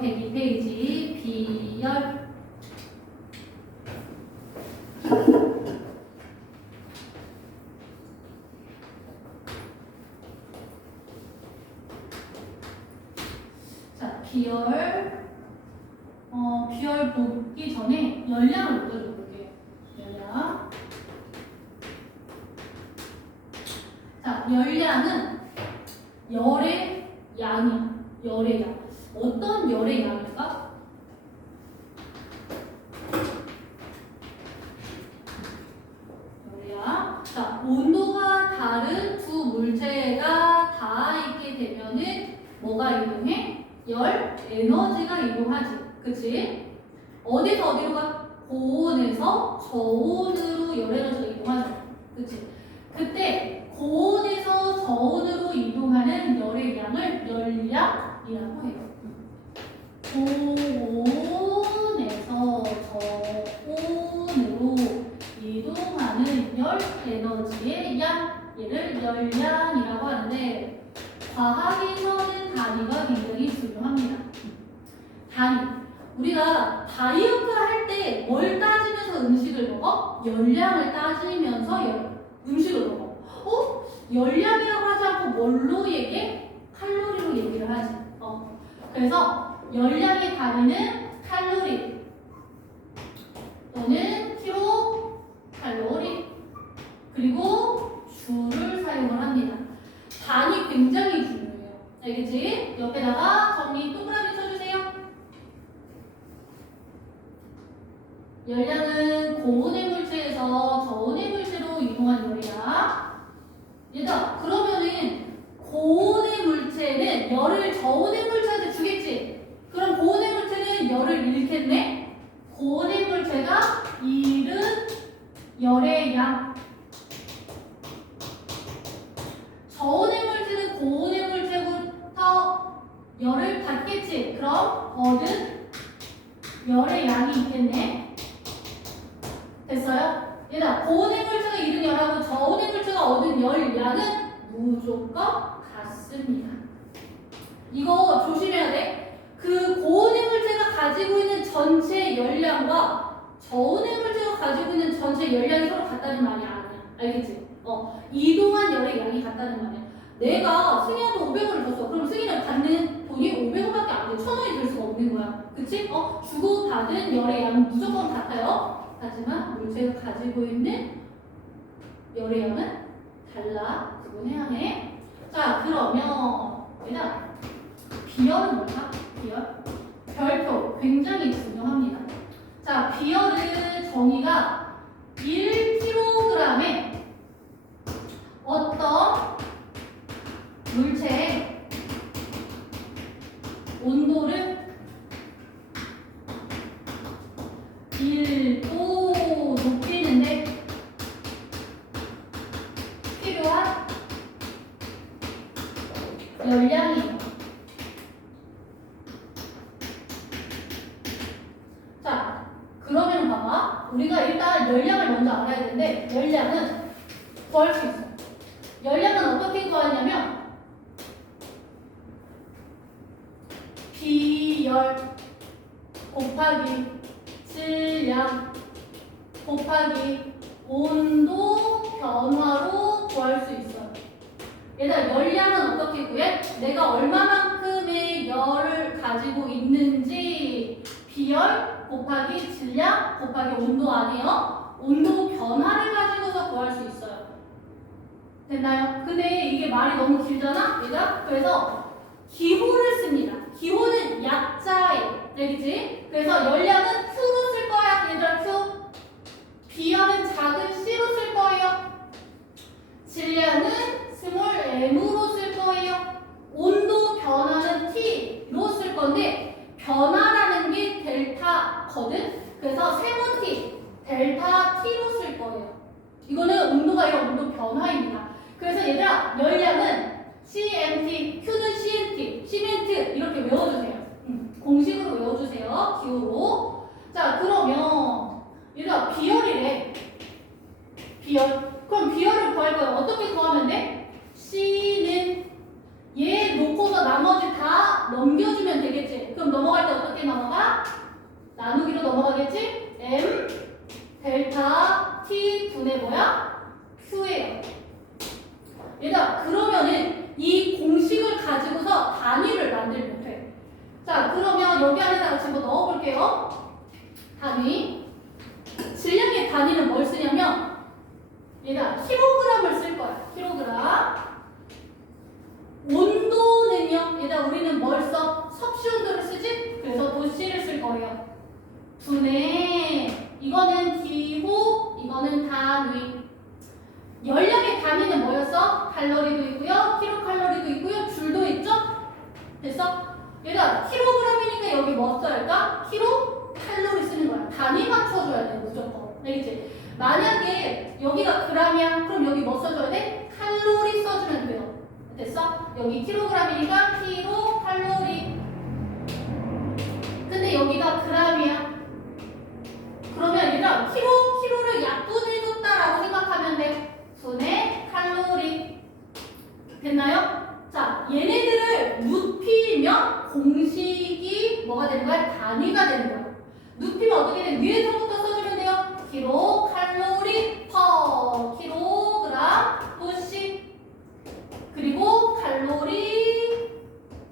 102페이지 비열. 자, 비열. 비열 보기 전에 열량을 먼저 볼게요. 열량. 자, 열량은 열의 양이야. 열의 양. 어떤 열의 양일까? 열의 양. 자, 온도가 다른 두 물체가 닿아 있게 되면은 뭐가 이동해? 열, 에너지가 이동하지. 그치? 어디서 어디로 가? 고온에서 저온으로 열 에너지가 이동하죠. 그치? 그때 고온에서 저온으로 이동하는 열의 양을 열량이라고 해요. 고온에서 저온으로 이동하는 열 에너지의 양, 얘를 열량이라고 하는데 과학에서는 단위가 굉장히 중요합니다. 단위. 우리가 다이어트 할 때 뭘 따지면서 음식을 먹어? 열량을 따지면서 음식을 먹어. 열량이라고 하지 않고 뭘로 얘기해? 칼로리로 얘기를 하지. 그래서 열량의 단위는 칼로리 또는 킬로 칼로리 그리고 줄을 사용을 합니다. 단위 굉장히 중요해요. 알겠지? 옆에다가 정리 동그라미 쳐주세요. 열량은 고온의 물체에서 저온의 물체로 이동한 열이야. 얘들아, 그러면은 고온의 물체는 열을 저온의 물체한테 주겠지? 그럼 고온의 물체는 열을 잃겠네? 고온의 물체가 잃은 열의 양. 저온의 물체는 고온의 물체부터 열을 받겠지? 그럼 얻은 열의 양이 있겠네? 됐어요? 얘들아, 고온의 물체가 잃은 열하고 저온의 물체가 얻은 열 양은 무조건 같습니다. 이거 조심해야 돼. 그 고온의 물체가 가지고 있는 전체 열량과 저온의 물체가 가지고 있는 전체 열량이 서로 같다는 말이 아니야. 알겠지? 이동한 열의 양이 같다는 말이야. 내가 승희한테 500원을 줬어. 그럼 승희는 받는 돈이 500원밖에 안 돼. 1000원이 될 수가 없는 거야. 그치? 주고받은 열의 양은 무조건 같아요. 하지만 물체가 가지고 있는 열의 양은 달라. 구분해야 해. 자, 그러면 일단 비열은 뭘까? 비열? 별표 굉장히 중요합니다. 자, 비열의 정의가 1kg에 어떤 물체의 온도를 1도 높이는데 필요한 열량이에요. 자, 그러면 봐봐. 우리가 일단 열량을 먼저 알아야 되는데 열량은 구할 수 있어. 열량은 어떻게 구하냐면 비열 곱하기 질량 곱하기 온도 변화로 구할 수 있어요. 얘들아, 열량은 어떻게 구해? 내가 얼마만큼의 열을 가지고 있는지 비열 곱하기 질량 곱하기 온도 아니에요? 온도 변화를 가지고서 구할 수 있어요. 됐나요? 근데 이게 말이 너무 길잖아? 얘들아? 그래서 기호를 씁니다. 기호는 약자예요. 알겠지? 그래서 열량은 Q로 쓸 거야. 얘들아, Q. 비열은 작은 C로 쓸 거예요. 질량은 스몰 m으로 쓸 거예요. 온도 변화는 T로 쓸 건데 변화라는 게 델타거든? 그래서 세모 T, 델타 T로 쓸 거예요. 이거는 온도가 아니라 온도 변화입니다. 그래서 얘들아, 열량은 CMT, Q는 CMT, 시멘트 이렇게 외워주세요. 공식으로 외워주세요. 기호로. 자, 그러면 얘들아, 비열이래. 비열. 그럼 비열을 구할 거예요. 어떻게 구하면 돼? C는 얘 놓고서 나머지 다 넘겨주면 되겠지. 그럼 넘어갈 때 어떻게 넘어가? 나누기로 넘어가겠지? M 델타 T 분의 뭐야? Q예요. 얘들아, 그러면은 이 공식을 가지고서 단위를 만들면 돼. 자, 그러면 여기 안에다가 지금 넣어볼게요. 단위. 질량의 단위는 뭘 쓰냐면 얘들아, 킬로그램을 쓸 거야. 킬로그램. 온도는요, 얘들아, 우리는 뭘 써? 섭씨 온도를 쓰지? 그래서 도씨를 쓸 거예요. 분해. 이거는 기호, 이거는 단위. 열량의 단위는 뭐였어? 칼로리도 있고요, 킬로칼로리도 있고요, 줄도 있죠? 됐어? 얘들아, 킬로그램이니까 여기 뭐 써야 할까? 킬로 칼로리 쓰는 거야. 단위 맞춰줘야 돼, 무조건. 알겠지? 만약에 여기가 그램이야, 그럼 여기 뭐 써줘야 돼? 칼로리 써주면 돼요. 됐어? 여기 킬로그램이니까 킬로 칼로리. 근데 여기가 그램이야. 그러면 얘들아, 킬로를 약분해줬다라고 생각하면 돼. 분의 칼로리. 됐나요? 자, 얘네들을 눕히면 공식이 뭐가 되는 거야? 단위가 되는 거야. 눕히면 어떻게 돼? 위에서부터 써주면 돼요. 킬로 칼로리 퍼 킬로그램 도씨. 그리고 칼로리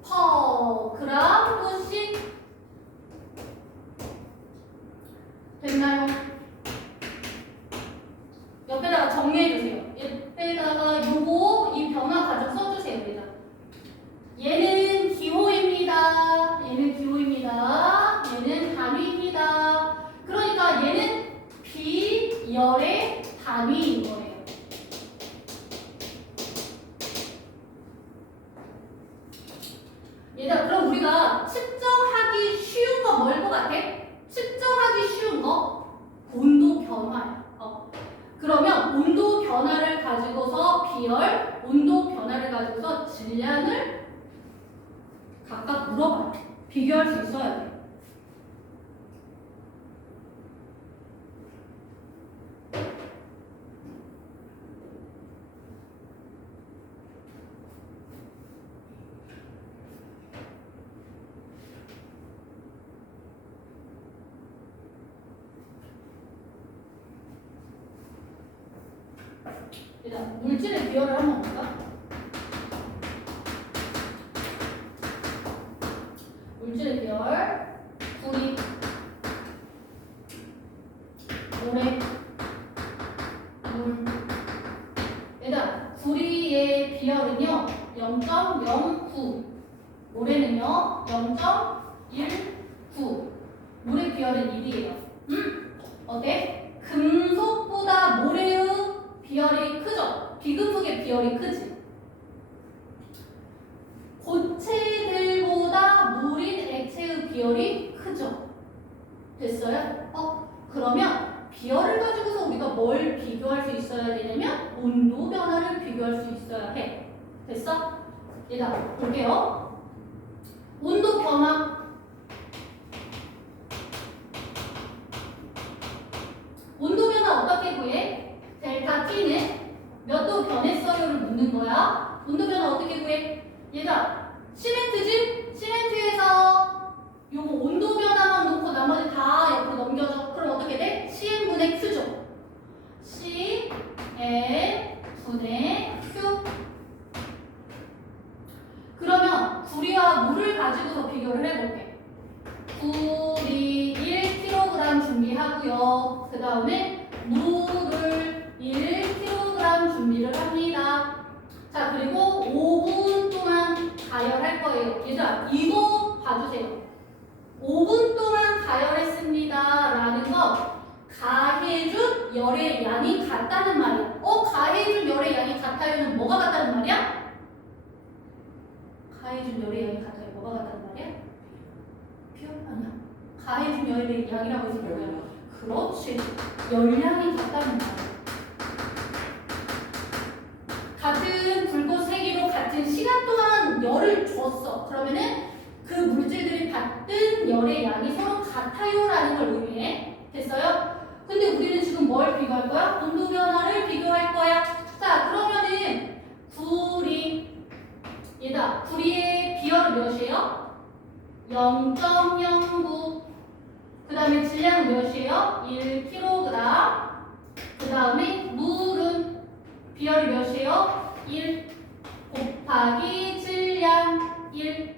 퍼 그램 도씨. 됐나요? 옆에다가 정리해주세요. 옆에다가 요거 이 변화 과정 써주세요. 일단. 얘는 기호입니다. 얘는 기호입니다. 얘는 단위입니다. 그러니까 얘는 비열의 단위인 거예요. 얘들아, 그럼 우리가 측정하기 쉬운 거 뭘 것 같아? 측정하기 쉬운 거? 온도 변화야. 그러면 온도 변화를 가지고서 비열, 온도 변화를 가지고서 질량을 각각 물어봐. 비교할 수 있어야 돼. 일단 물질의 비열을 한번 볼까? 물질의 비열, 구리, 모래, 물. 일단 구리의 비열은요 0.09, 모래는요 0.19. 물의 비열은 1이에요. 어때? 금속보다 모래의 비열이 크죠? 비금속의 비열이 크지? 고체들보다 물인 액체의 비열이 크죠? 됐어요? 그러면 비열을 가지고서 우리가 뭘 비교할 수 있어야 되냐면 온도 변화를 비교할 수 있어야 해. 됐어? 얘들아, 볼게요. 온도 변화. 온도 변화 어떻게 구해? 델타 T는 몇 도 변했어요를 묻는 거야. 온도 변화 어떻게 구해? 얘들아, 시멘트지? 시멘트에서 요거 온도 변화만 놓고 나머지 다 옆으로 넘겨줘. 그럼 어떻게 돼? CN분의 Q죠. CN분의 Q. 그러면 구리와 물을 가지고서 비교를 해볼게. 구리 1kg 준비하고요. 그 다음에 물을 1kg 준비를 합니다. 자, 그리고 5분 동안 가열할 거예요. 얘들아, 이거 봐주세요. 5분 동안 가열했습니다 라는 거 가해준 열의 양이 같다는 말이야. 가해준 열의 양이 같아요는 뭐가 같다는 말이야? 가해준 열의 양이 같아요. 뭐가 같다는 말이야? 표? 아니야. 가해준 열의 양이라고 해서 뭐야? 그렇지. 열량이 같다는 말이야. 같은 불꽃 세기로 같은 시간 동안 열을 줬어. 그러면은 그 물질들이 받은 열의 양이 서로 같아요라는 걸 의미해. 됐어요? 근데 우리는 지금 뭘 비교할 거야? 온도 변화를 비교할 거야. 자, 그러면은 구리 얘다 비열이 몇이에요? 1 곱하기 질량 1.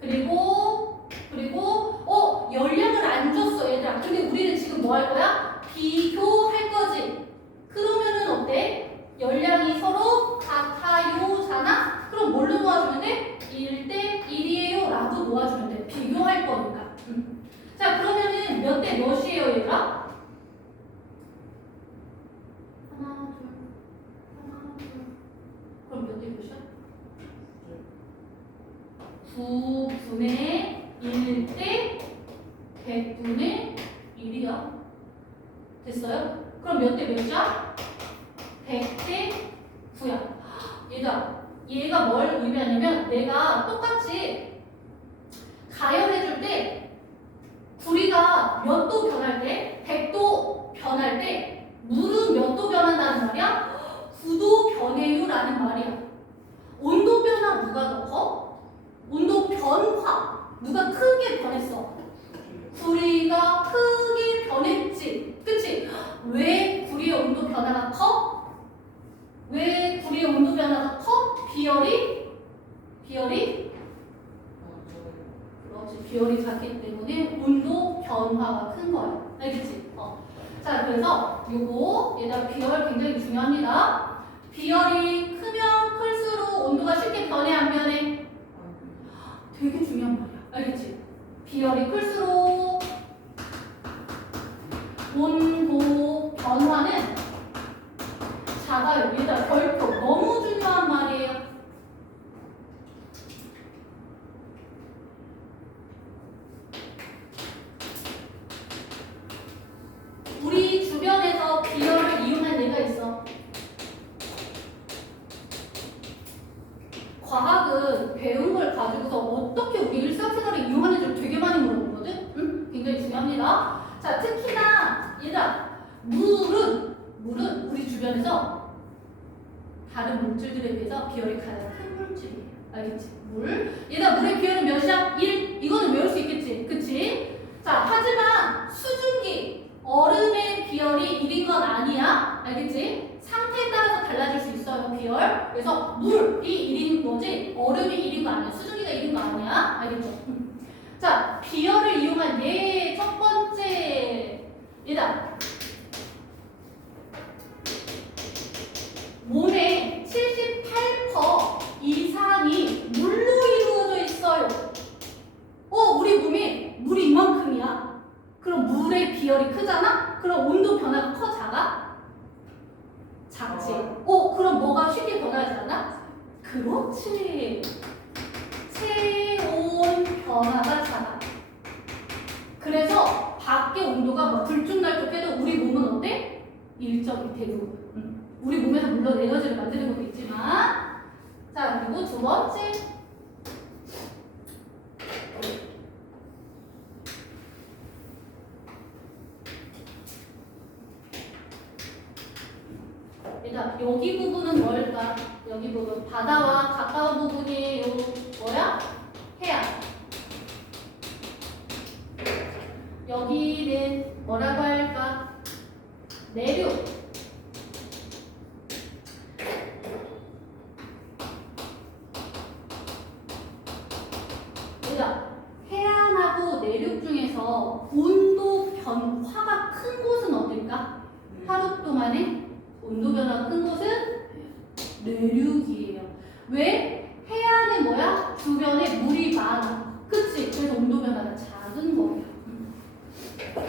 그리고 열량을 안 줬어 얘들아. 근데 우리는 지금 뭐 할 거야? 비교할 거지. 그러면은 어때? 열량이 서로 같아요잖아? 그럼 뭘로 놓아주면 돼? 1대 1이에요 라고 놓아주면 돼. 비교할 거니까. 자, 그러면은 몇 대 몇이에요 얘들아? 하나 둘. 그럼 몇 대 몇이야? 9분의 1대 100분의 1이야. 됐어요? 그럼 몇 대 몇이야? 100대 9야. 얘가 뭘 의미하냐면 내가 똑같이 가열해줄 때 구리가 몇 도 변할 때 100도 변할 때 물은 몇 도 변한다는 말이야? 9도 변해요라는 말이야. 온도 변화 누가 더 커? 온도 변화 누가 크게 변했어? 구리가 크게 변했지. 그치? 왜 구리의 온도 변화가 커? 왜 구리의 온도 변화가 커? 비열이? 그렇지. 비열이 작기 때문에 온도 변화가 큰 거야. 알겠지? 자, 그래서 요거 얘들아 비열 굉장히 중요합니다. 비열이 크면 클수록 온도가 쉽게 변해 안 변해? 되게 중요한 말이야. 알겠지? 비열이 클수록 온도 변화는 작아요. 얘들아 결코 너무 중요한 말이에요. 우리 주변에서 비열을 이용한 예가 있어. 과학은 배운 걸 가지고서 어떻게 우리 일상생활에 이용하는지를 되게 많이 물어보거든? 응? 굉장히 중요합니다. 자, 특히나 얘들아 물은 우리 주변에서 다른 물질들에 비해서 비열이 가장 큰 물질이에요. 알겠지? 얘들아 물의 비열은 몇이야? 1. 이거는 외울 수 있겠지? 그치? 자, 하지만 수증기 얼음의 비열이 1인 건 아니야. 알겠지? 상태에 따라서 달라질 수 있어요, 비열. 그래서 물이 1인 거지 얼음이 1인 거 아니야. 수증기가 1인 거 아니야. 알겠죠? 자, 비열을 이용한 예 첫 번째 얘다. 몸의 78% 이상이 물로 이루어져 있어요. 우리 몸에 물이 이만큼이야. 그럼 물의 비열이 크잖아? 그럼 온도 변화가 커, 작아? 작지. 그럼 뭐가 쉽게 변하지 않아? 그렇지. 체온 변화가 작아. 그래서 밖에 온도가 뭐 들쭉날쭉해도 우리 몸은 어때? 일정이 대부분. 우리 몸에서 물론 에너지를 만드는 것도 있지만. 자, 그리고 두 번째. 일단 여기 부분은 뭘까? 여기 부분 바다와 가까운 부분이 요 뭐야? 해안. 여기는 뭐라고 할까? 내륙. 그러니까 해안하고 내륙 중에서 온도 변화가 큰 곳은 어딜까? 하루 동안에 온도 변화가 큰 곳은 내륙이에요. 왜? 해안에 뭐야? 주변에 물이 많아. 그치? 그래서 온도 변화가 작은 거예요.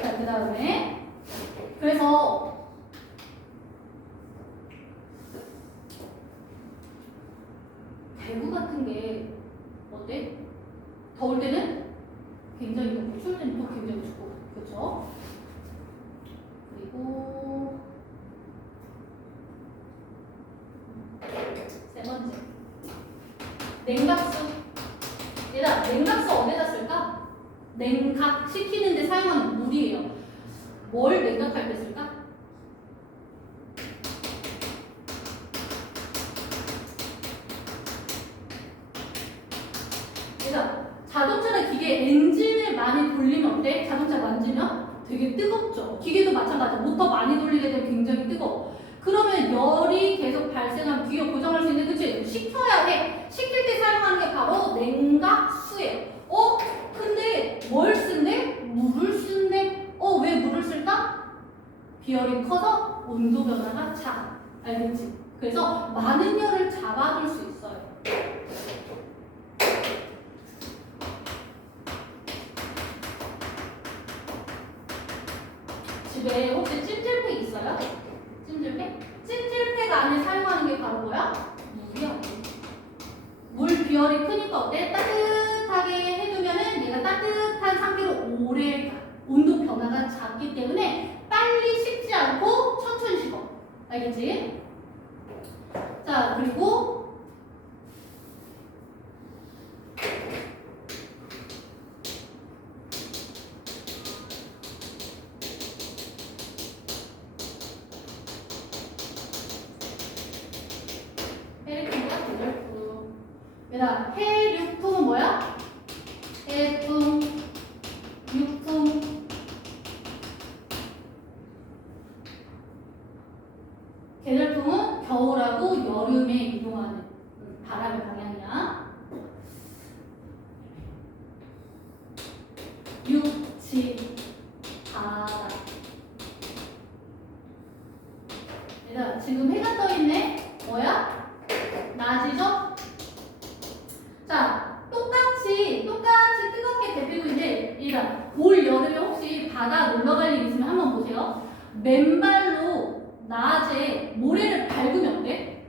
자, 그 다음에 그래서 대구 같은 게 어때? 더울 때는 굉장히 덥고 추울 때는 또 굉장히 춥고. 그렇죠? 그리고 세 번째 냉각수. 얘들아 냉각수 어디다 쓸까? 냉각시키는 데 사용하는 물이에요. 뭘 냉각할 때 쓸까? 얘들아 자동차나 기계 엔진을 많이 돌리면 어때? 자동차 만지면 되게 뜨겁죠. 기계도 마찬가지야. 모터 많이 돌리게 되면 굉장히 뜨거워. 그러면 열이 계속 발생하면 뒤에 고정할 수 있는, 그치? 식혀야 돼. 식힐 때 사용하는 게 바로 냉각수예요. 근데 뭘 쓴대? 물을 쓴대? 왜 물을 쓸까? 비열이 커서 온도 변화가 작아. 알겠지? 그래서 많은 열을 잡아줄 수 있어요. 집에 혹시 찜질팩 있어요? 찜질팩? 찜질팩 안에 사용하는 게 바로 뭐야? 물이야. 물 비열이 크니까 어때? 따뜻하게 해두면은 얘가 따뜻한 상태로 오래 가. 온도 변화가 작기 때문에 빨리 식지 않고 천천히 식어. 알겠지? 자, 그리고 헬리품과 계절품. 얘들아, 해류품은 뭐야? 해품, 육품. 계절품은 겨울하고 여름에 이동하는 바람의 방향이야. 육지, 바다. 얘들아, 지금 해가 떠 있네. 뭐야? 낮이죠? 자, 똑같이 뜨겁게 데피고 있는데, 얘들아, 올 여름에 혹시 바다 놀러 갈 일 있으면 한번 보세요. 맨발로 낮에 모래를 밟으면 어때?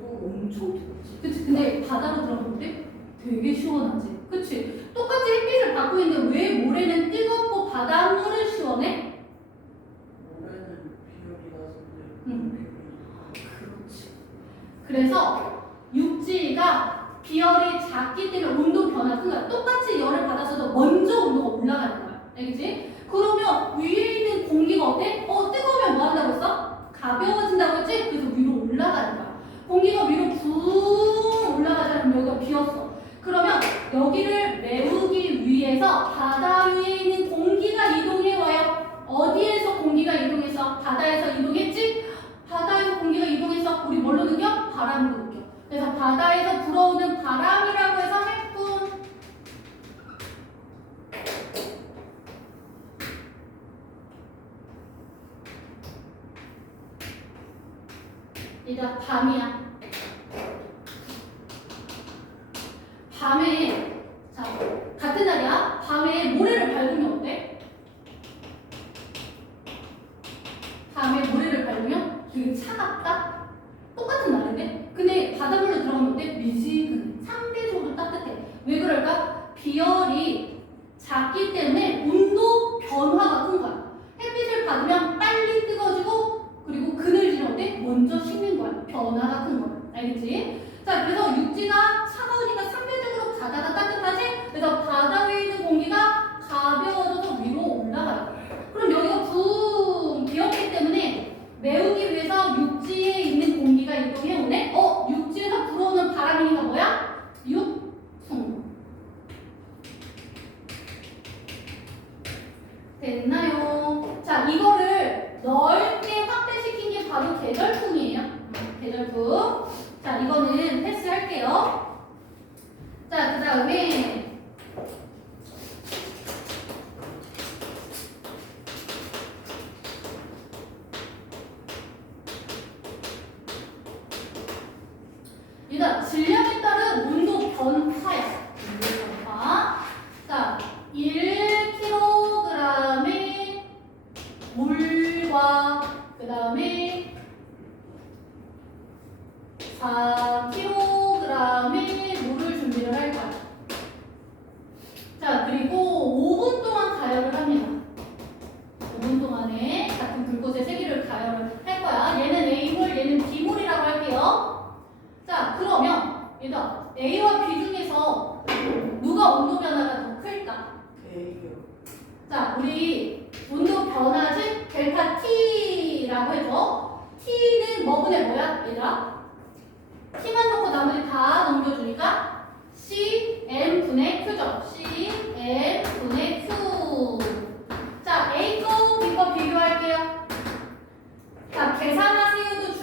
엄청 뜨겁지. 그치? 근데 바다로 들어가면 어때? 되게 시원하지. 그치? 똑같이 햇빛을 받고 있는데 왜 모래는 뜨겁고 바닷물은 시원해? 모래는 비열이 나서 그렇지. 그래서 육지가 비열이 작기 때문에 온도 변화가 큰 거야. 똑같이 열을 받았어도 먼저 온도가 올라가는 거야. 알겠지? 그러면 위에 있는 공기가 어때? 뜨거우면 뭐 한다고 했어? 가벼워진다고 했지? 그래서 위로 올라가는 거야. 공기가 위로 붕 올라가자면 여기가 비었어. 그러면 여기를 메우기 위해서 바다 위에 있는 공기가 이동해 와요. 어디에서 공기가 이동해서? 바다에서 이동했지? 바다에서 공기가 이동해서 우리 뭘로 느껴? 바람으로 느껴. 그래서 바다에서 불어오는 바람이라고 해서 해품. 이제 밤이야. 밤에, 자, 같은 날이야. 밤에 모래를 밟으면 어때? 밤에 모래를 밟으면 되게 차갑다? 똑같은 날인데? 근데 바닷물로 들어가면 어때? 미지근해. 상대적으로 따뜻해. 왜 그럴까? 비열이 작기 때문에 온도 변화가 큰 거야. 햇빛을 받으면 빨리 뜨거워지고, 그리고 그늘지는 어때? 먼저 식는 거야. 변화가 큰 거야. 알겠지? 자, 그래서 육지가 차가우니까 상대적으로 바다가 따뜻하지? 그래서 바다 위에 있는 공기가 가벼워져서 위로 올라가요. 그럼 여기가 붕 비었기 때문에 메우기 위해서 육지에 있는 공기가 이동해 오네? 육지에서 불어오는 바람이니까 뭐야? 육풍. 됐나요? 자, 이거를 넓게 확대시킨 게 바로 계절풍이에요. 계절풍. 자, 이거는 패스할게요. 자, 그 다음에 일단 질량에 따른 온도 변화야. 온도 변화. 자, 1kg의 물과 그 다음에 4kg의 물을 준비를 할 거야. 자, 그리고 5분 동안 가열을 합니다. 5분 동안에 같은 불꽃의 세기를 가열을 할 거야. 얘는 A물, 얘는 B물이라고 할게요. 자, 그러면 얘들아, A와 B 중에서 누가 온도 변화가 더 클까? A요. 자, 우리 온도 변화지 델타 T라고 해줘. T는 뭐분의 뭐야, 얘들아? T만 놓고 나머지 다 넘겨주니까 CM분의 Q죠. CM분의 Q. 자, A 거, B 거 비교할게요. 자, 계산하세요도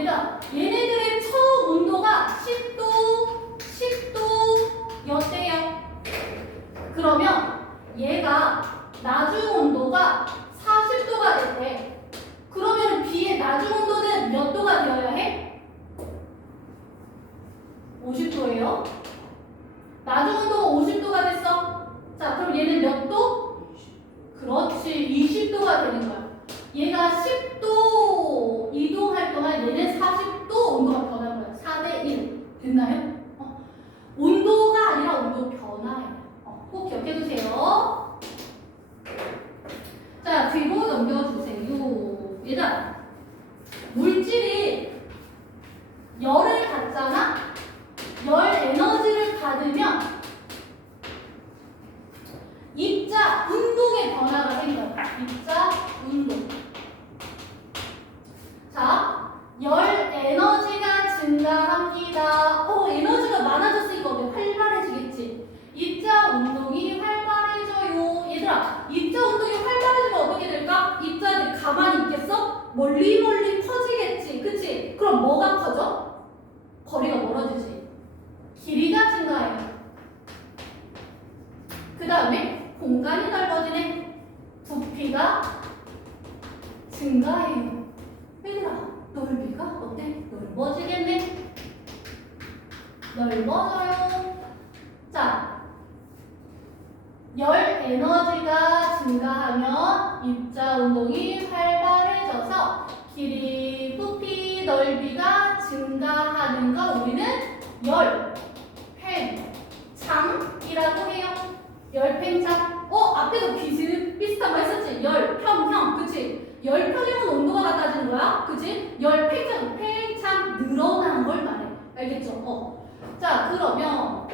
얘들아, 얘네들의 처음 온도가 10도 였대요. 그러면 얘가 나중 온도가 40도가 됐대. 그러면 B의 나중 온도는 몇 도가 되어야 해? 50도예요. 나중 온도가 50도가 됐어. 자, 그럼 얘는 몇 도? 20. 그렇지, 20도가 되는 거야. 얘가 10도 이동할 동안 얘는 40도 온도가 변한 거야. 4대 1. 됐나요? 온도가 아니라 온도 변화예요. 꼭 기억해 두세요. 자, 뒤로 넘겨주세요. 얘들아, 물질이 열을 받잖아? 열 에너지를 받으면 입자 운동의 변화가 생겨요. 입자 운동. 자, 열 에너지가 증가합니다. 에너지가 많아졌으니까 활발해지겠지. 입자 운동이 활발해져요. 얘들아, 입자 운동이 활발해지면 어떻게 될까? 입자들이 가만히 있겠어? 멀리 퍼지겠지. 그치? 그럼 뭐가 커져? 거리가 멀어지지. 길이가 증가해요. 그 다음에 공간이 넓어지네. 부피가 증가해요. 얘들아, 넓이가 어때? 넓어지겠네. 넓어져요. 자, 열 에너지가 증가하면 입자 운동이 활발해져서 길이, 부피, 넓이가 증가하는 거 우리는 열팽창이라고 해요. 열팽창. 앞에서 비슷한 거 했었지? 열평형, 그치? 열평형은 온도가 같아지는 거야, 그치? 팽창 늘어나는 걸 말해. 알겠죠? 자, 그러면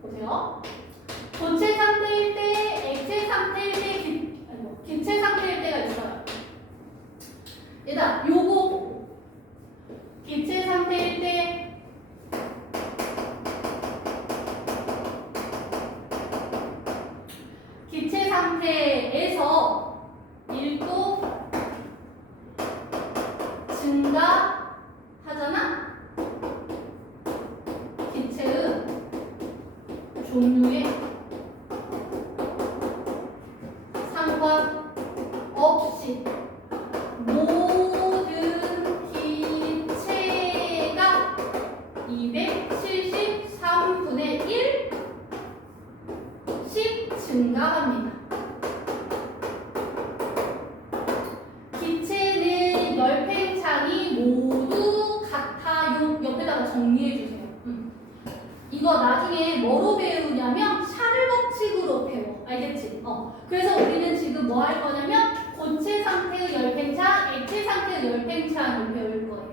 보세요. 고체 상태일 때, 액체 상태일 때, 기체 상태일 때가 있어요. 얘들아, 요거 기체 상태일 때 기체 상태에서 1도 증가하잖아? 기체의 종류에 상관없이 모든 기체가 273분의 1씩 증가합니다. 기체는 열팽창이 모두 같아요. 옆에다가 정리해 주세요. 이거 나중에 뭐로 배우냐면 샤를 법칙으로 배워. 알겠지? 그래서 우리는 지금 뭐 할 거냐면 고체 상태의 열팽창, 액체 상태의 열팽창을 배울 거예요.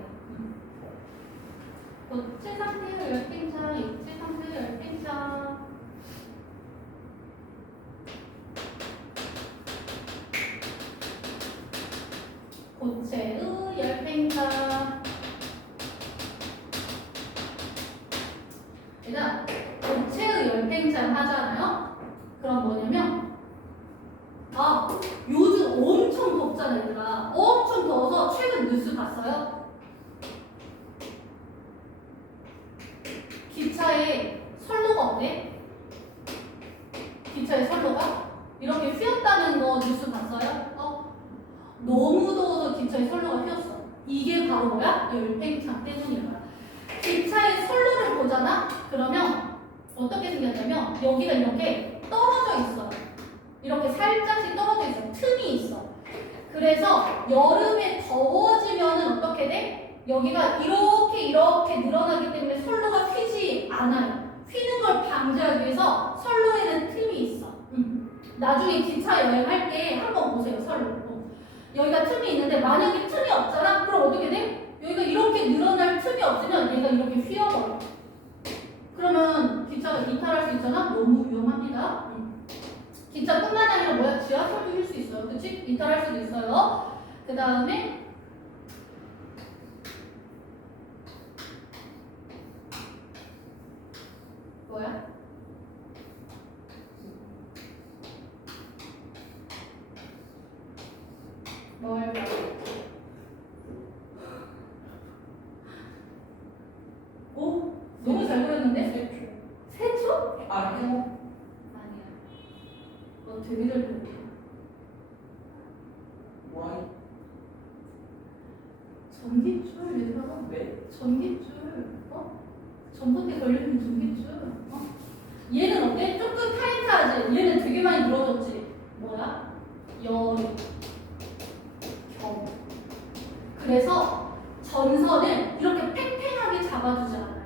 고체 상태의 열팽창, 액체 상태의 열팽창. 고체의 열팽창. 얘들아, 고체의 열팽창 하잖아요? 그럼 뭐냐면 요즘 엄청 덥잖아, 얘들아. 엄청 더워서 최근 뉴스 봤어요? 기차에 선로가 없네? 기차에 선로가? 이렇게 휘었다는 거 뉴스 봤어요? 너무 더워서 기차에 선로가 휘었어. 이게 바로 뭐야? 열팽창 때문인 거야. 기차의 선로를 보잖아? 그러면 어떻게 생겼냐면 여기가 이렇게 떨어져 있어. 이렇게 살짝씩 떨어져 있어. 틈이 있어. 그래서 여름에 더워지면은 어떻게 돼? 여기가 이렇게 늘어나기 때문에 선로가 휘지 않아요. 휘는 걸 방지하기 위해서 선로에는 틈이 있어. 나중에 기차 여행할 때 한번 보세요, 선로. 여기가 틈이 있는데 만약에 틈이 없잖아? 그럼 어떻게 돼? 여기가 이렇게 늘어날 틈이 없으면 얘가 이렇게 휘어버려. 그러면 기차가 이탈할 수 있잖아? 너무 위험합니다. 기차뿐만 아니라 뭐야? 지하철도 휠 수 있어요. 그치? 이탈할 수도 있어요. 그 다음에 뭐야? 뭘 봐? 아니야. 너 되게 잘 보네. Y. 전기줄 얘들아. 네? 전기줄. 전봇대 걸려있는 전기줄. 얘는 어때? 조금 타이트하지? 얘는 되게 많이 늘어졌지? 뭐야? 여름. 겨울. 그래서 전선을 이렇게 팽팽하게 잡아주지 않아요.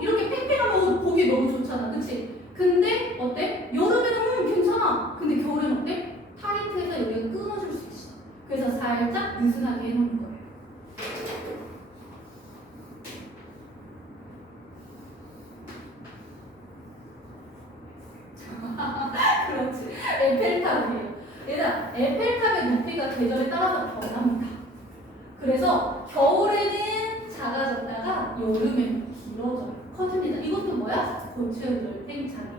이렇게 팽팽하면 보기 너무 좋잖아. 그치? 근데 어때? 여름에는 괜찮아. 근데 겨울에는 어때? 타이트해서 여기가 끊어질 수 있어. 그래서 살짝 느슨하게 해놓은 거예요. 그렇지. 에펠탑이에요. 얘들아, 에펠탑의 높이가 계절에 따라서 변합니다. 그래서 겨울에는 작아졌다가 여름에는 길어져요. 커집니다. 이것도 뭐야? 고체열 열팽창이에요.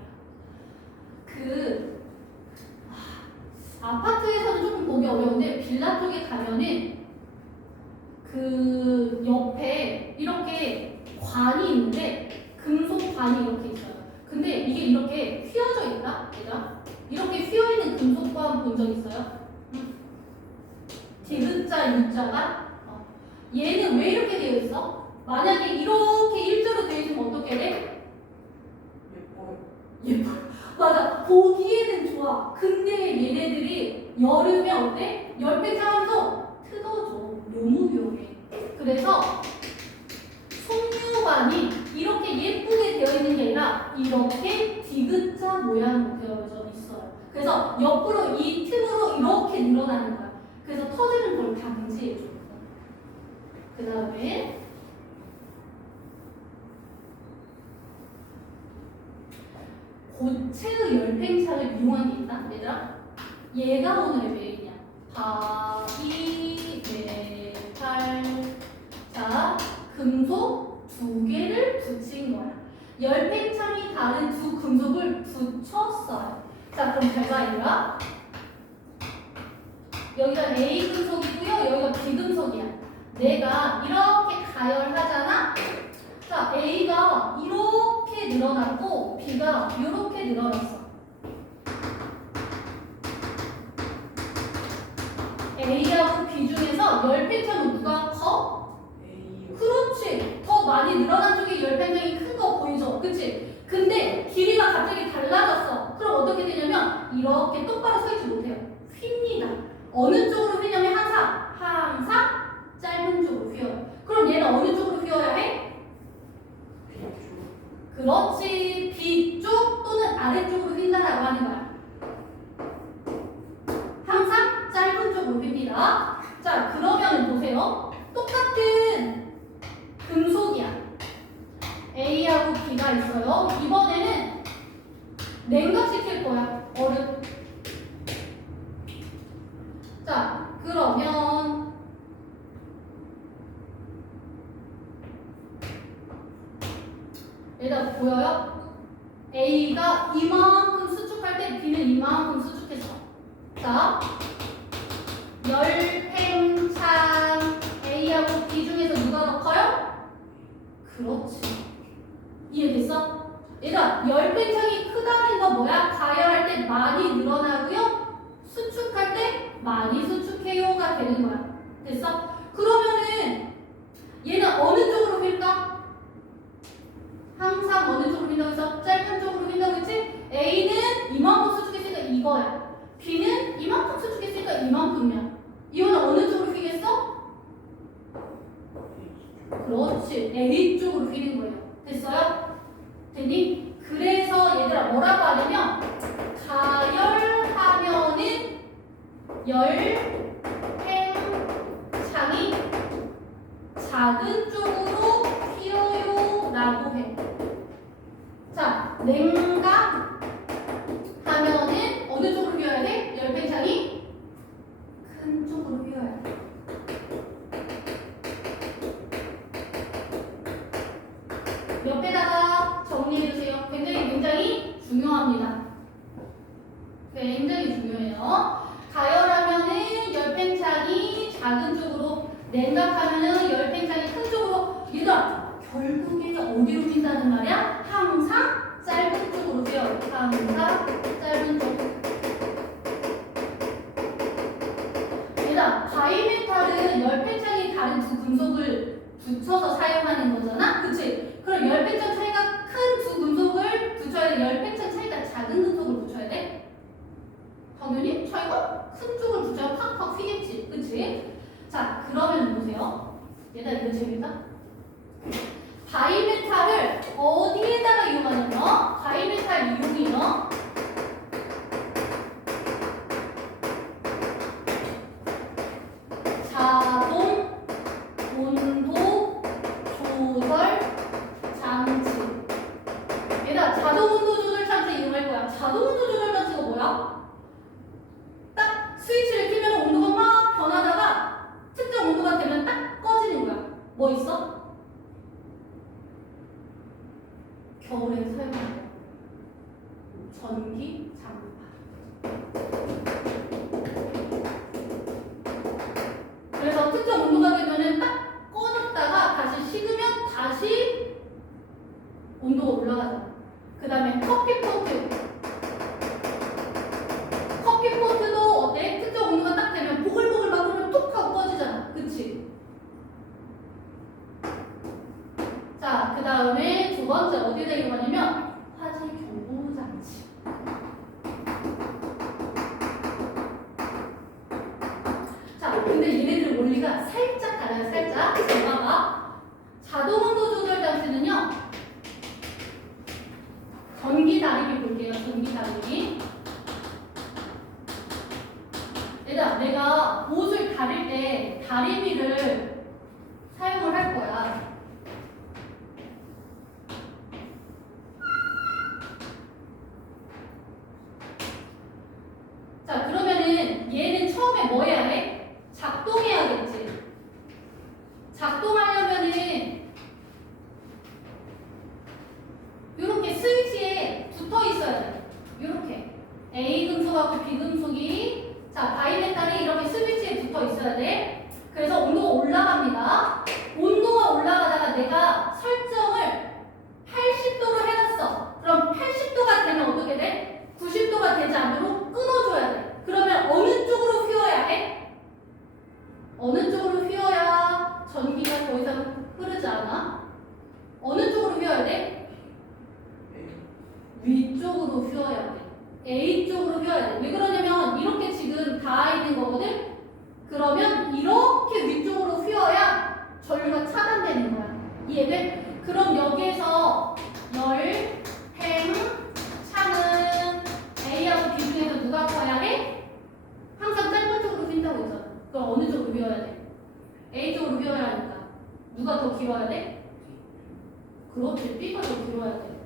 아파트에서는 조금 보기 어려운데 빌라 쪽에 가면은 그 옆에 이렇게 관이 있는데 금속 관이 이렇게 있어요. 근데 이게 이렇게 휘어져 있다? 얘가? 이렇게 휘어있는 금속관 본 적 있어요? 디귿자, U자가? 얘는 왜 이렇게 되어 있어? 만약에 이렇게 일자로 되어 있으면 어떻게 돼? 예뻐요. 예뻐요. 맞아. 보기에는 좋아. 근데 얘네들이 여름에 어때? 열팽창하면서 뜯어져. 너무 위험해. 그래서 속류관이 이렇게 예쁘게 되어 있는 게 아니라 이렇게 디귿자 모양으로 되어져 있어요. 그래서 옆으로 이 틈으로 이렇게 늘어나는 거야. 그래서 터지는 걸 방지해줘. 그 다음에 고체의 열팽창을 이용한 게 있다. 얘들아, 얘가 오늘의 메인이야. 바위, 메탈. 자, 금속 두 개를 붙인 거야. 열팽창이 다른 두 금속을 붙였어요. 자, 그럼 잘 봐, 얘들아. 여기가 A 금속이고요. 여기가 B 금속이야. 내가 이렇게 가열하잖아. 자, A가 이렇게 늘어났고 B가 이렇게 늘어났어. A하고 B 중에서 열팽창은 누가 커? A요. 그렇지. 더 많이 늘어난 쪽이 열팽창이 큰 거 보이죠? 그치? 근데 길이가 갑자기 달라졌어. 그럼 어떻게 되냐면 이렇게 똑바로 서 있지 못해요. 휩니다. 어느 쪽으로 휘냐면 항상 짧은 쪽으로 휘어요. 그럼 얘는 어느 쪽으로 휘어야 해? B쪽. 그렇지. B쪽 또는 아래쪽으로 휜다라고 하는 거야. 항상 짧은 쪽으로 휩니다. 자, 그러면 보세요. 똑같은 금속이야. A하고 B가 있어요. 이번에는 냉각시킬 거야. 얼음. 자, 그러면 얘가 보여요? A가 이만큼 수축할 때 B는 이만큼 수축했어. 자, 열팽창 A하고 B 중에서 누가 더 커요? 그렇지. 이해됐어? 얘들아, 열팽창이 크다는 건 뭐야? 가열할 때 많이 늘어나고요. 수축할 때 많이 수축해요가 되는 거야. 됐어? 그러면은 얘는 어느 쪽으로 휠까? 항상 어느 쪽으로 휠다고 했어? 짧은 쪽으로 휠다고 했지? A는 이만큼 수축했으니까 이거야. B는 이만큼 수축했으니까 이만큼이야. 이거는 어느 쪽으로 휘겠어? 그렇지. A 쪽으로 휘는 거예요. 됐어요? 됐니? 그래서 얘들아 뭐라고 하냐면 가열하면은 열팽창이 작은 쪽으로 휘어요 라고 해. 자, 냉각 하면은 어느 쪽으로 휘어야 돼? 열팽창이 큰 쪽으로 휘어야 돼. 옆에다가 정리해주세요. 굉장히 중요합니다. 굉장히 중요해요. 가열하면은 열팽창이 작은 쪽으로, 냉각하면은 열팽창이 큰 쪽으로. 얘들아, 결국에 어디로 휜다는 말이야? 항상 짧은 쪽으로 휘어요. 항상 짧은 쪽. 얘들아, 바이메탈은 열팽창이 다른 두 금속을 붙여서 사용하는 거잖아? 그치? 그럼 열팽창 차이가 큰 두 금속을 붙여야 돼? 열팽창 차이가 작은 금속을 붙여야 돼? 당연히 차이가 큰 쪽을 붙여야 팍팍 휘겠지. 그치? 자, 그러면 보세요. 얘들아, 이거 재밌다? 바이메탈을 어디에다가 이용하냐면 바이메탈 이용이요. 자동 온도 조절 장치. 얘들아, 자동 온도 조절 장치 이용할 거야. 자동 온도 조절 장치가 뭐야? 딱 스위치를 켜면 온도가 막 변하다가 특정 온도가 되면 딱 꺼지는 거야. 뭐 있어? 겨울에 사용하는 거. 전기 장판. 그래서 특정 온도가 되면은 딱 꺼졌다가 다시 식으면 다시 온도가 올라가잖아. 그 다음에 커피포트. 커피포트도 어때? 특정 온도가 딱 되면 보글보글 막 그러면 톡 하고 꺼지잖아. 그치? 자, 그 다음에 두 번째 어디에다 이용하냐면 화재 경보 장치. 자, 근데 얘네들 원리가 살짝 달라요. 살짝. 잘 봐봐. 자동 온도 조절 장치는요. 전기 다리미 볼게요. 전기 다리미. 얘들아, 내가 옷을 다릴 때 다리미를 사용을 할 거야. 자, 그러면은 얘는 처음에 뭐 해야 해? 작동해야겠지. 작동하려면은 이렇게 스위치에 붙어 있어야 돼. 이렇게 A 금속하고 B 금속이 자 바이메탈이 이렇게 스위치에 붙어 있어야 돼. 그래서 온도가 올라갑니다. 온도가 올라가다가 내가 설정을 80도로 해놨어. 그럼 80도가 되면 어떻게 돼? 90도가 되지 않도록 끊어줘야 돼. 그러면 어느 쪽으로 휘어야 해? 어느 쪽으로 휘어야 전기가 더 이상 흐르지 않아? 어느 쪽으로 휘어야 돼? 위쪽으로 휘어야 돼. A 쪽으로 휘어야 돼. 왜 그러냐면 이렇게 지금 닿아 있는 거거든? 그러면 이렇게 위쪽으로 휘어야 전류가 차단되는 거야. 이해돼? 그럼 여기에서 열, 팽, 창은 A하고 B 중에서 누가 커야 해? 항상 짧은 쪽으로 휜다고 했잖아. 그럼 어느 쪽으로 휘어야 돼? A 쪽으로 휘어야 하니까. 누가 더 길어야 돼? 그렇지. B가 더 길어야 돼.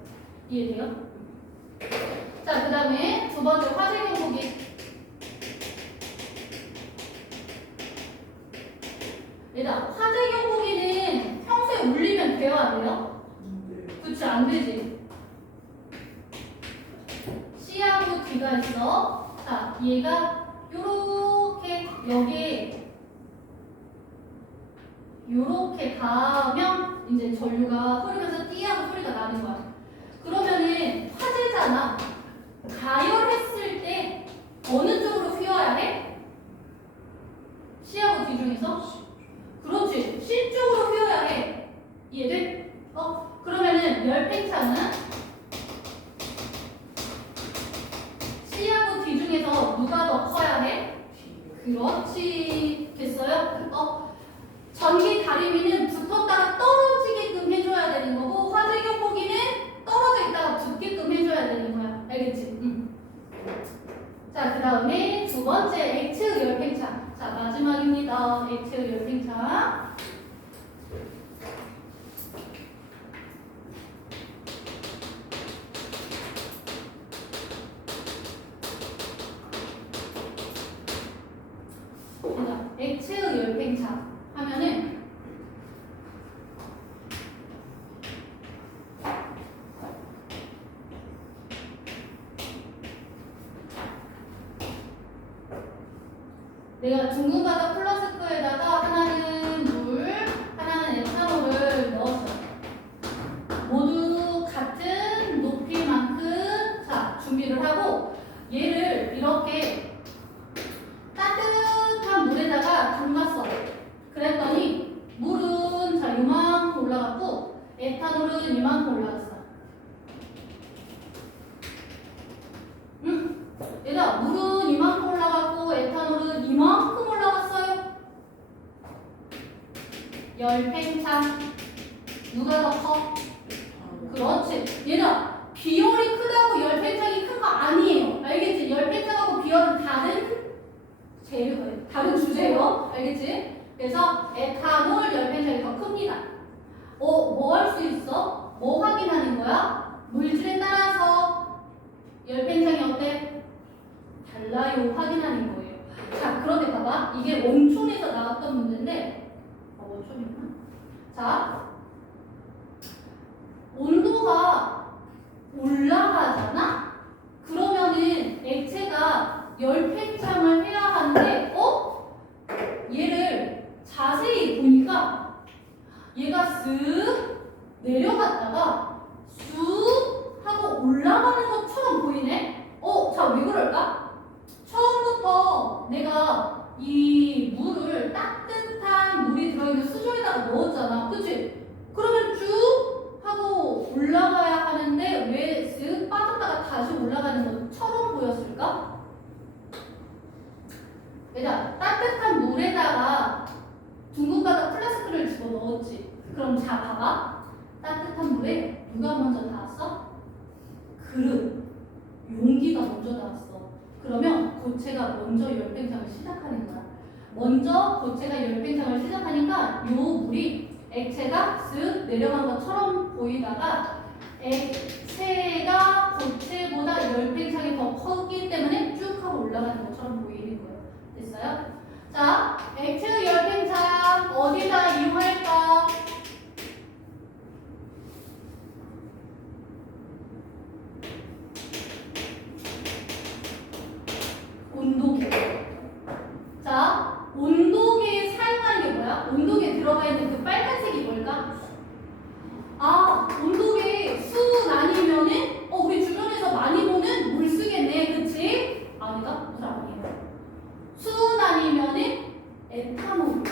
이해돼요? 자, 그 다음에 두 번째 화재 경보기. 얘들아, 화재 경보기는 평소에 울리면 돼요, 안 돼요? 그치, 안 되지. C하고 D가 있어. 자, 얘가 요렇게 여기에 요렇게 닿으면 이제 전류가 흐르면서 띠하고 소리가 나는 거야. 그러면은 화재잖아. 가열했을 때 어느 쪽으로 휘어야 해? C하고 D 중에서? 그렇지. C 쪽으로 휘어야 해. 이해돼? 그러면은 열팽창은 C하고 D 중에서 누가 더 커야 해? 그렇지. 됐어요? 전기 다리미는 붙었다가 떨어지게끔 해줘야 되는 거고 화재 경보기는 떨어져 있다가 붙게끔 해줘야 되는 거야. 알겠지? 응. 자, 그 다음에 두 번째 액체 열팽창. 자, 마지막입니다. 액체 열팽창. 자, 액체 열팽창 하면은 내가 둥근 바닥 플라스크에다가 하나는 물, 하나는 에탄올을 넣었어요. 모두 같은 높이만 열 팽창. 누가 더 커? 그렇지. 얘는 비열이 크다고 열 팽창이 큰 거 아니에요. 알겠지? 열 팽창하고 비열은 다른 주제예요. 알겠지? 그래서 에탄올 열 팽창이 더 큽니다. 뭐 할 수 있어? 뭐 확인하는 거야? 물질에 따라서 열 팽창이 어때? 달라요. 확인하는 거예요. 자, 그런데 봐봐. 이게 원촌에서 나왔던 문제인데, 원촌이구나. 자, 온도가 올라가잖아? 그러면은 액체가 열 팽창을 해야 하는데, 얘를 자세히 보니까 얘가 쓱 내려갔다가 쑥 하고 올라가는 것처럼 보이네? 자, 왜 그럴까? 처음부터 내가 이 물을 따뜻한 물이 들어있는 수조에다가 넣었잖아. 그치? 그러면 쭉 하고 올라가야 하는데 왜 쓱 빠졌다가 다시 올라가는 것처럼 보였을까? 얘들아, 따뜻한 물에다가 둥근 바닥 플라스크를 집어넣었지. 그럼 자, 봐봐. 따뜻한 물에 누가 먼저 닿았어? 그릇, 용기가 먼저 닿았어. 그러면 고체가 먼저 열팽창을 시작하는 거야. 먼저 고체가 열팽창을 시작하니까 이 물이 액체가 쓱 내려간 것처럼 보이다가 액체가 고체보다 열팽창이 더 컸기 때문에 쭉 하고 올라가는 것처럼 보이는 거예요. 됐어요? 자, 액체의 열팽창 어디다 이용할까? 온도계. 자, 온도계에 사용하는 게 뭐야? 온도계에 들어가 있는 그 빨간색이 뭘까? 온도계 수은 아니면은 우리 주변에서 많이 보는 물쓰겠네. 그치? 아니다. 물 아니에요. 수은 아니면은 에탄올.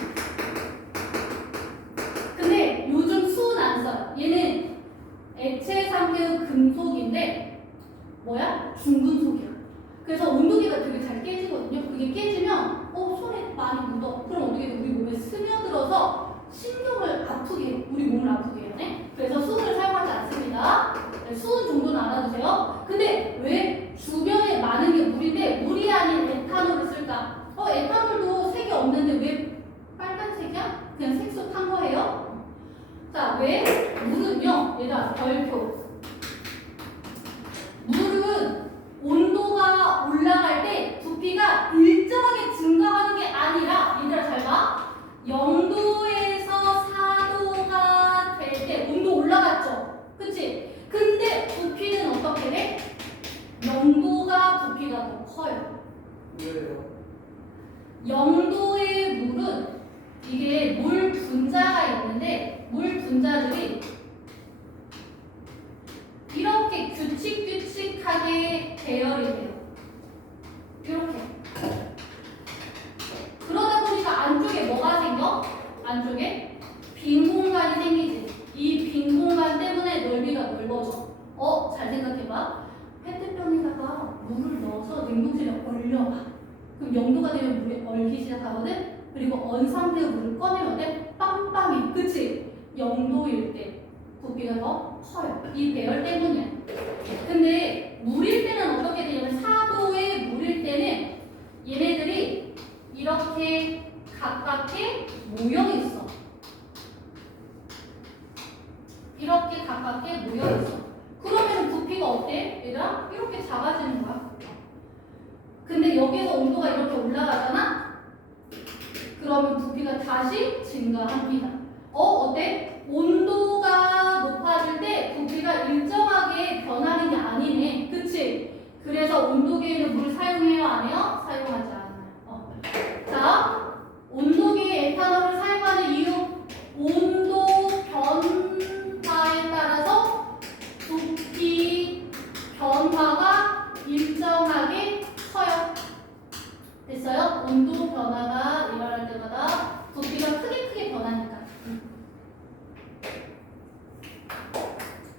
근데 요즘 수은 안 써. 얘는 액체 상태의 금속인데 뭐야? 중금속이야. 그래서 온도계가 되게 잘 깨지거든요. 그게 깨지면 손에 많이 묻어. 그럼 어떻게 돼? 우리 몸에 스며들어서 신경을 아프게 해요. 우리 몸을 아프게 해요. 네? 그래서 수은을 사용하지 않습니다. 네, 수은 정도는 알아두세요. 근데 왜 주변에 많은 게 물인데 물이 아닌 에탄올을 쓸까? 에탄올도 색이 없는데 왜 빨간색이야? 그냥 색소 탄 거예요. 자, 왜? 물은요. 얘들아, 별표. 물은 온도가 올라갈 때 부피가 일정하게 증가하는 게 아니라, 얘들아 잘 봐. 0도에서 4도가 될 때 온도 올라갔죠? 그치? 근데 부피는 어떻게 돼? 0도가 부피가 더 커요. 왜요? 0도의 물은 이게 물 분자가 있는데 물 분자들이 이렇게 규칙하게 배열이 돼요. 이렇게. 그러다 보니까 안쪽에 뭐가 생겨? 안쪽에 빈 공간이 생기지. 이 빈 공간 때문에 넓이가 넓어져. 잘 생각해봐. 페트병에다가 물을 넣어서 냉동실에 얼려봐. 그럼 0도가 되면 물이 얼기 시작하거든? 그리고 얼 상태의 물을 꺼내면 돼? 빵빵해. 그치? 0도일 때 부피가 더 커요. 이 배열 때문이야. 근데 물일 때는 어떻게 되냐면 4도의 물일 때는 얘네들이 이렇게 가깝게 모여 있어. 이렇게 가깝게 모여 있어. 그러면 부피가 어때? 얘들아? 이렇게 작아지는 거야. 근데 여기서 온도가 이렇게 올라가잖아? 그러면 부피가 다시 증가합니다. 어때? 온도가 높아질 때 부피가 일정하게 변하는 게 아니네. 그치? 그래서 온도계에는 물 사용해요? 안 해요? 사용하지 않아요. 자, 온도계에 에탄올을 사용하는 이유. 온도 변화에 따라서 부피 변화가 일정하게 커요. 됐어요? 온도 변화가 일어날 때마다 부피가 크게 변하니까.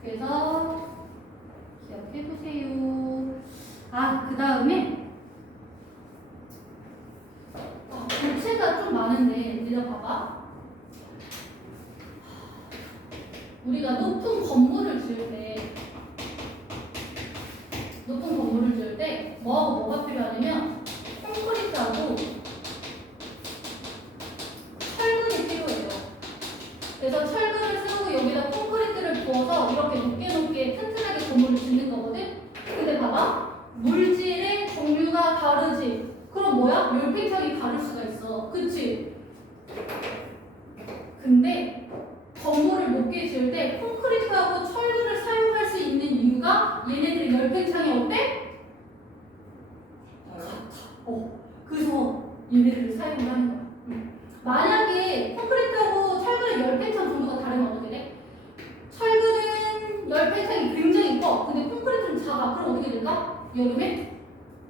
그래서 기억해두세요. 그 다음에 고체가 좀 많은데 얘들아 봐봐. 우리가 높은 건물을 지을 때 뭐하고 뭐가 필요하냐면 콘크리트하고 철근이 필요해요. 그래서 철근을 세우고 여기다 콘크리트를 부어서 이렇게 높게 튼튼하게 건물을 짓는 거거든. 근데 봐봐, 물질의 종류가 다르지. 그럼 뭐야? 열팽창이 다를 수가 있어. 그치? 근데 건물을 높게 지을 때 콘크리트하고 철근을 사용할 수 있는 이유가 얘네들의 열팽창이 어때? 그래서 얘네들을 사용을 하는 거야. 만약에 콘크리트하고 철근의 열팽창 정도가 다르면 어떻게 돼? 철근은 열팽창이 굉장히 커. 근데 콘크리트는 작아. 그럼 어떻게 될까? 여름에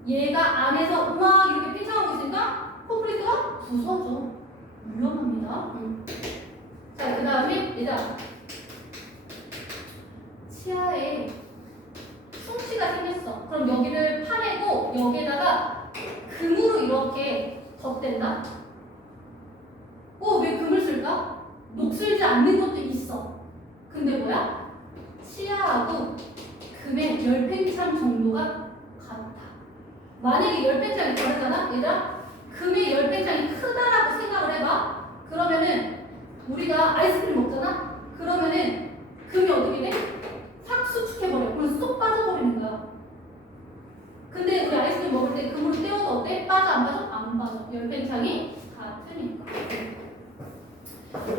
얘가 안에서 막 이렇게 팽창하고 있으니까 콘크리트가 부서져. 위험합니다. 자, 그 다음에 얘들아, 치아에 숭치가 생겼어. 그럼 여기를 파내고 여기에다가 금으로 이렇게 덧댄다. 왜 금을 쓸까? 녹슬지 않는 것도 있어. 근데 뭐야? 치아하고 금의 열팽창 정도가 같아. 만약에 열팽창이 다르잖아? 얘들아, 금의 열팽창이 크다라고 생각을 해봐. 그러면은 우리가 아이스크림 먹잖아? 그러면은 금이 어떻게 돼? 확 수축해버려. 그럼 쏙 빠져버리는 거야. 근데 우리 아이스크림 먹을 때 금으로 떼어도 어때? 빠져 안 빠져? 안 빠져. 열팽창이 같으니까.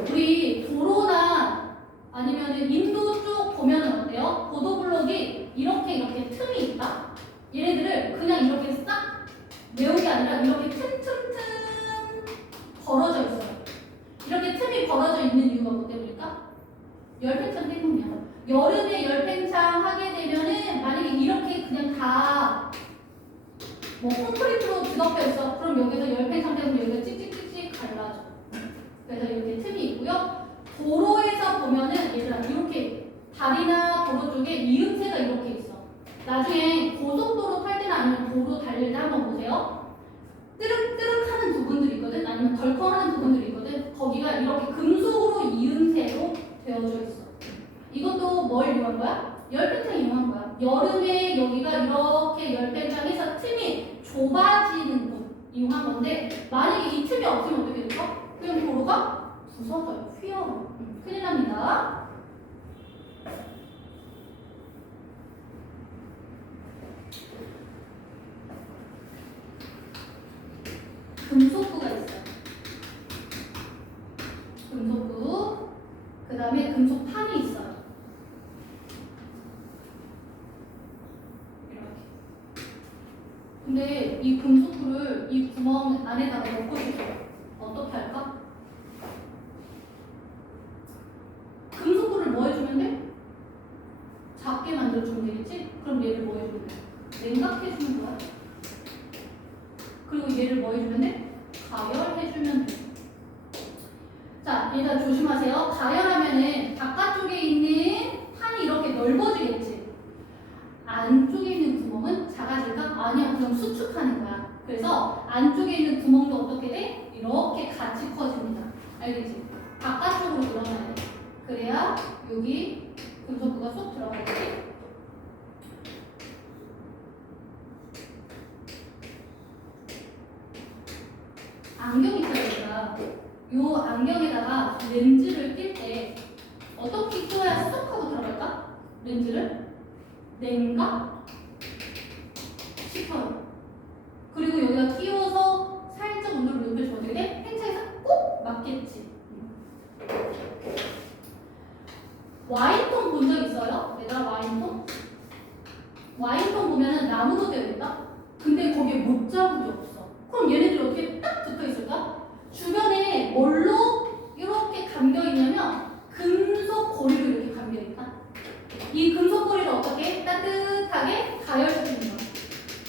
우리 도로나 아니면은 인도 쪽 보면은 어때요? 보도블록이 이렇게 틈이 있다? 얘네들을 그냥 이렇게 싹 메운 게 아니라 이렇게 틈틈틈 벌어져 있어요. 이렇게 틈이 벌어져 있는 이유가 뭐 때문일까? 열팽창 때문이야. 여름에 열팽창 하게 되면은 만약에 이렇게 그냥 다 뭐 콘크리트로 뒤덮여 있어. 그럼 여기서 열팽창 때문에 여기가 찍찍찍찍 갈라져. 그래서 이렇게 틈이 있고요. 도로에서 보면은 얘들아 이렇게 다리나 도로 쪽에 이음새가 이렇게 있어. 나중에 고속도로 탈 때나 아니면 도로 달릴 때 한번 보세요. 뜨륵뜨륵하는 부분들이 있거든. 아니면 덜컹하는 부분들이 있거든. 거기가 이렇게 금속으로 이음새로 되어져 있어. 이것도 뭘 이용한 거야? 열팽창 이용한 거야. 여름에 여기가 이렇게 열팽창해서 틈이 좁아지는 곳 이용한 건데 만약에 이 틈이 없으면 어떻게 될까? 그냥 도로가 부서져요. 휘어요. 큰일 납니다. 금속구가 있어요. 금속구, 그 다음에 금속판이 있어요. 이렇게. 근데 이 금속구를 이 구멍 안에다가 넣고 싶어요. 어떻게 할까? 금속구를 뭐 해주면 돼? 작게 만들어주면 되겠지? 그럼 얘를 뭐 해주면 돼? 냉각해주는 거야. 그리고 얘를 뭐 해주면 돼? 가열해주면 돼. 자, 얘들아 조심하세요. 가열하면은 바깥쪽에 있는 판이 이렇게 넓어지겠지? 안쪽에 있는 구멍은 작아질까? 아니야, 그럼 수축하는 거야. 그래서 안쪽에 있는 구멍도 어떻게 돼? 이렇게 같이 커집니다. 알겠지? 바깥쪽으로 늘어나야 돼. 그래야 여기 금속구가 쏙 들어가겠지? 안경 있잖아. 요 안경에다가 렌즈를 낄 때 어떻게 끼워야 쏙 하고 들어갈까? 렌즈를 냉각 시켜요. 그리고 여기다 끼워서 살짝 온도를 높여주면 어떻게 돼? 팽창에서 꼭 맞겠지. 와인통 본 적 있어요? 얘들아 와인통? 와인통 보면은 나무로 되어 있다? 근데 거기에 못자국이 없어. 그럼 얘네들이 어떻게 딱 붙어 있을까? 주변에 뭘로 이렇게 감겨 있냐면 금속 고리로 이렇게 감겨 있다. 이 금속 고리를 어떻게 따뜻하게 가열시키는 거야.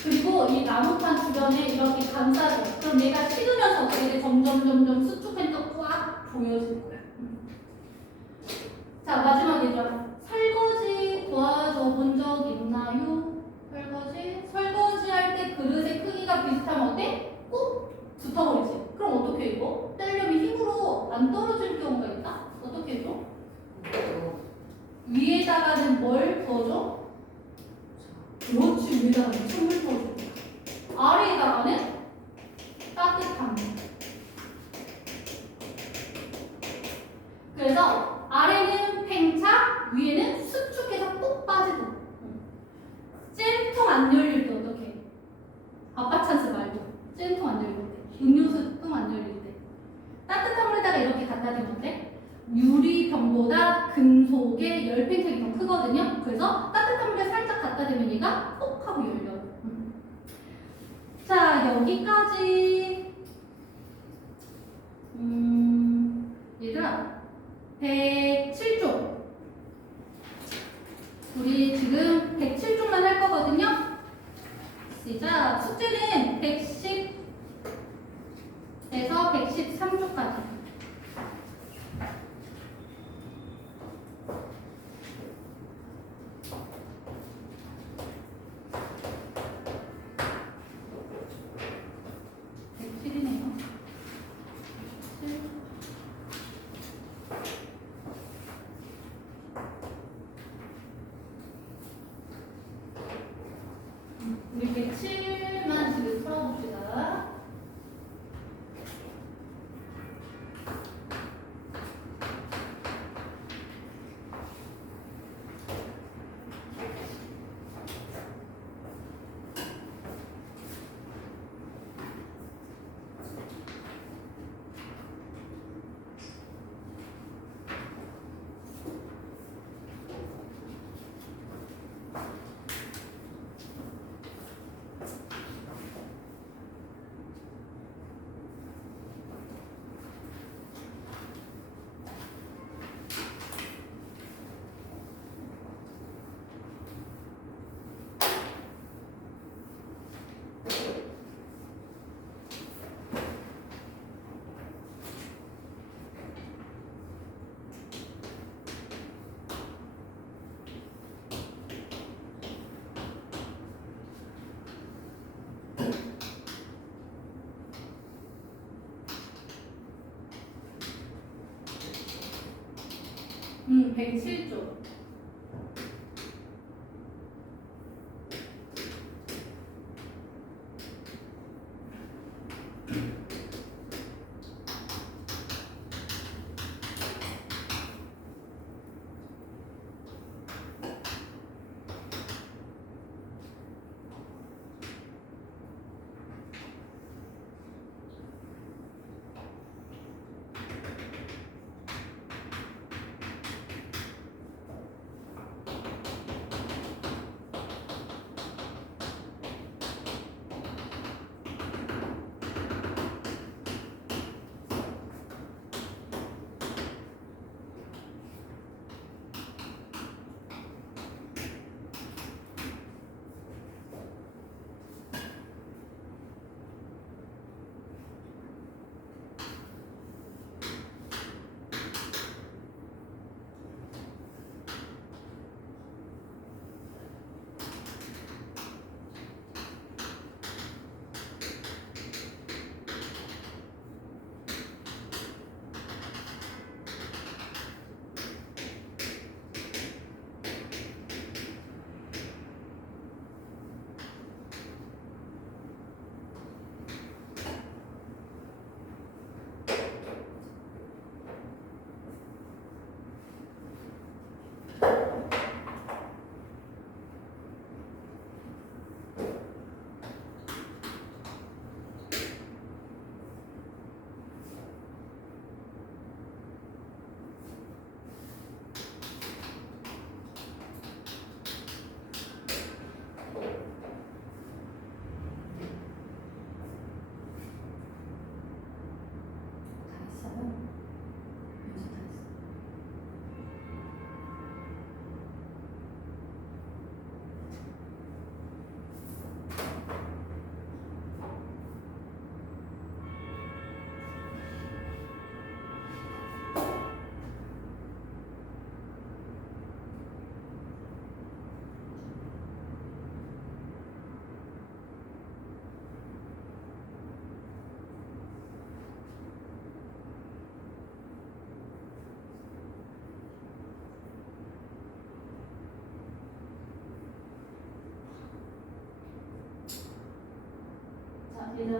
그리고 이 나무판 주변에 이렇게 감싸줘. 그럼 얘가 식으면서 어떻게 돼? 점점 수축하니까 꽉 조여질 거야. 자, 마지막 얘들아. 설거지 도와줘 본 적 있나요? 설거지 할 때 그릇의 크기가 비슷하면 어때? 꼭 붙어버리지. 그럼 어떻게 해줘? 떼려면 힘으로 안 떨어질 경우가 있다? 어떻게 해줘? 위에다가는 뭘 더줘? 그렇지, 위에다가는 찬물 더줘. 아래에다가는 따뜻함. 그래서 아래는 팽창, 위에는 수축해서 뚝 빠지고. 잼통 안 열릴 때 어떡해? 아빠 찬스 말고 잼통 안 열릴 때, 음료수 통 안 열릴 때 따뜻한 물에다가 이렇게 갖다 대면 돼? 유리병보다 금속의 열 팽창이 더 크거든요. 그래서 따뜻한 물에 살짝 갖다 대면 얘가 톡 하고 열려요. 자, 여기까지. 얘들아, 107쪽. 우리 지금 107쪽만 할 거거든요. 시작. 숙제는 110에서 113쪽까지. 우리 107만 지금 풀어봅시다. 응, 107쪽.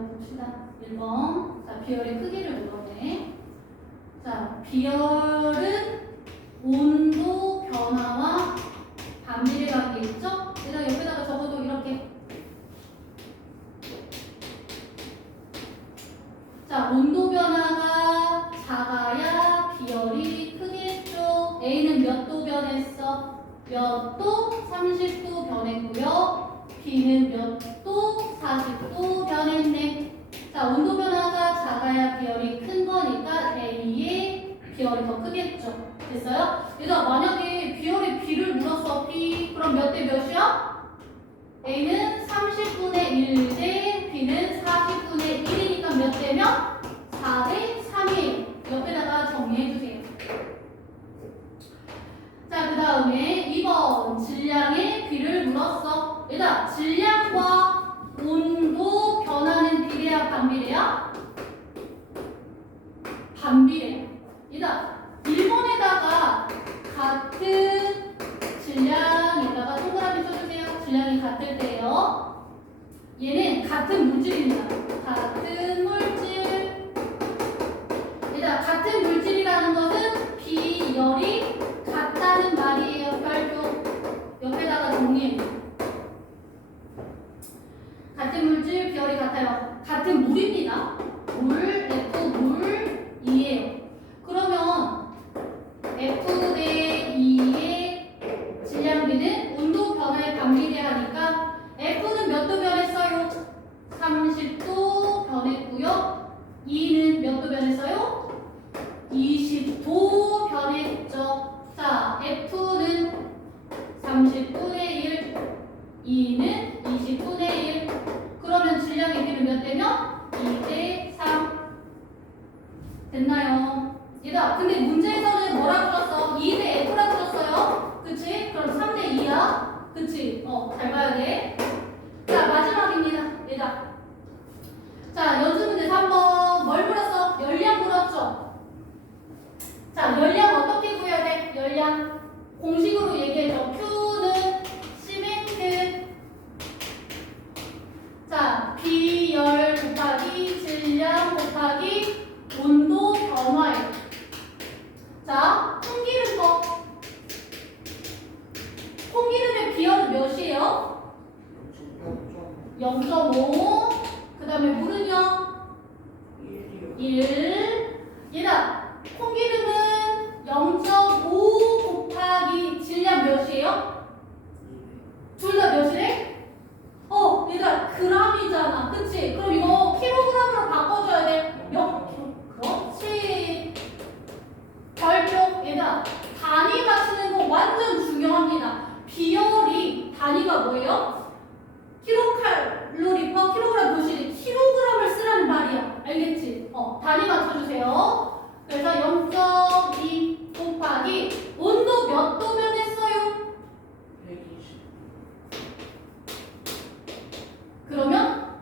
봅시다. 1번. 자, 비열의 크기를 물었네. 자, 비열은 온도 변화와 반비례 관계 있죠? 얘가 옆에다가 적어도 이렇게. 자, 온도 변화가 작아야 비열이 크겠죠. A는 몇 도 변했어? 몇 도? 30도 변했고요. B는 몇 도? 40도 변했네. 자, 온도 변화가 작아야 비열이 큰 거니까 A의 비열이 더 크겠죠. 됐어요? 얘들아, 만약에 비열의 B를 물었어. B. 그럼 몇 대 몇이야? A는 30분의 1 대 B는 40분의 1이니까 몇 대면? 4대 3이에요. 옆에다가 정리해주세요. 자, 그 다음에 2번 질량의 B를 물었어. 얘들아, 질량과 온도 변화는 비례야 반비례야? 반비례야. 얘들아, 1번에다가 같은 질량에다가 동그라미 쳐주세요. 질량이 같을 때요. 얘는 같은 물질입니다. 같은 물질. 얘들아, 같은 물질이라는 것은 비열이 같다는 말이에요. 별표. 옆에다가 정리해줘. 같은 물질, 비열이 같아요. 같은 물입니다. 물, F, 물이에요. 그러면 F 대 2의 질량비는 온도 변화에 반비례하니까 F는 몇 도 변했어요? 30도 변했고요. 2는 몇 도 변했어요? 20도 변했죠. 자, F는 30분의 1, 2는 20분의 1. 그러면 질량의 비는 몇 대면? 2대 3. 됐나요? 얘들아, 근데 문제에서는 뭐라고 썼어? 2대 F라고 썼어요. 그치? 그럼 3대 2야. 그치? 잘 봐야 돼. 자, 마지막입니다. 얘들아. 자, 연습문제 3번 뭘 물었어? 열량 물었죠? 자, 열량 어떻게 구해야 돼? 열량. 공식으로 얘기해줘. Q는 시멘트. 자, 비열 곱하기 질량 곱하기 온도 변화예요. 자, 콩기름 콩기름의 비열은 몇이에요? 0.5. 그 다음에 물은요? 1. 얘들아, 콩기름은 0.5 곱하기 질량 몇이에요? 둘 다 몇이래? 얘들아, 그람이잖아. 그치? 그럼 이거 킬로그램으로 바꿔줘야 돼. 몇 킬로? 그렇지. 별표. 얘들아, 단위 맞추는 거 완전 중요합니다. 비열이 단위가 뭐예요? 킬로칼로리 퍼 킬로그램 도시리 킬로그램을 쓰라는 말이야. 알겠지? 단위 맞춰주세요. 그래서 0.2 곱하기 온도 몇 도 변했어요? 120. 그러면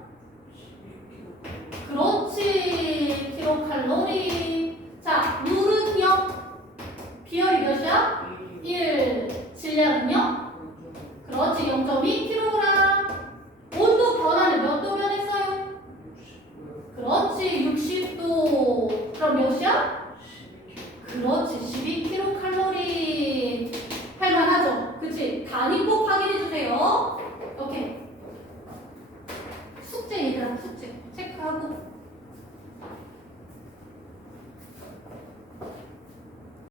그렇지. 킬로칼로리. 자, 물은요? 비열이 몇이야? 1. 질량은요? 그렇지. 0.2kg. 온도 변화는 몇 도 변했어요? 그렇지. 60도. 그럼 몇이야? 그렇지. 12kcal. 할만하죠? 그치? 단위 꼭 확인해주세요. 오케이.